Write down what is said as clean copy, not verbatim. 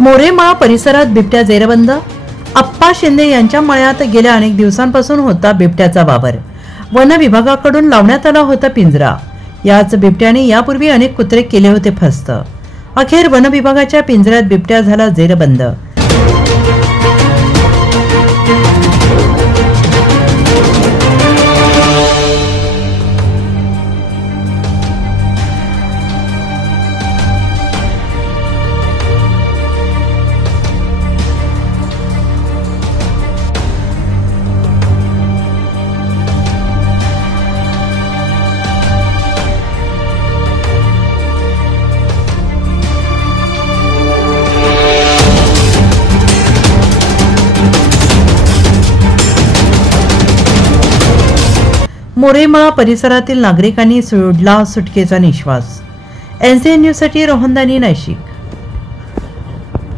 मोरेमाळा परिसरात बिबट्या जेरबंद। अप्पा शिंदे यांच्या मळ्यात गेल्या अनेक दिवसांपासून होता बिबट्याचा वावर। वन विभागाकडून लावण्यात आला होता पिंजरा। याच बिबट्याने यापूर्वी अनेक कुत्रे केले होते फस्त। अखेर वन विभागाच्या पिंजऱ्यात बिबट्या झाला जेरबंद। मोरेमाळा परिसरातील नागरिकांनी सोडला सुटकेचा निश्वास। NCN न्यूज साठी रोहनदानी नाशिक।